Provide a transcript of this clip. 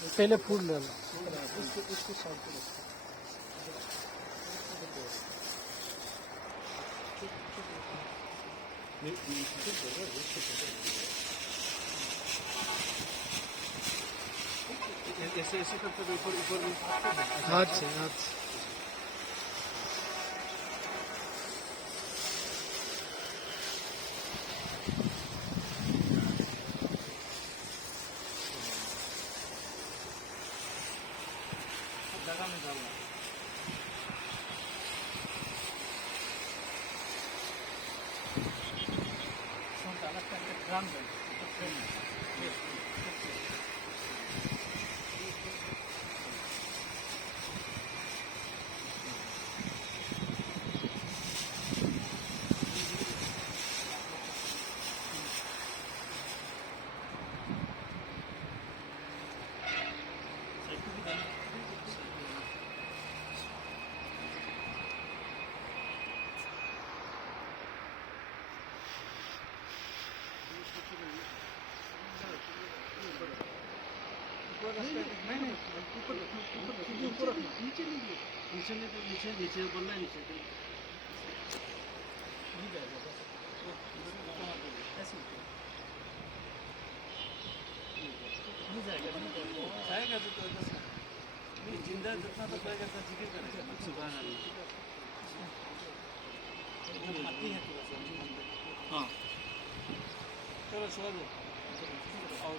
पहले फूल ले लो इसको साइड पे रखो। ऐसे ऐसे करते ऊपर ऊपर हाथ से जगह में डालना अलग करके ड्रम में नहीं ऊपर नीचे नीचे बोलना है नीचे नहीं जाएगा नहीं जाएगा जाएगा तो नहीं जिंदा जितना तो जाएगा तो जिक्र करेगा सुबह हाँ चलो छोड़ दो और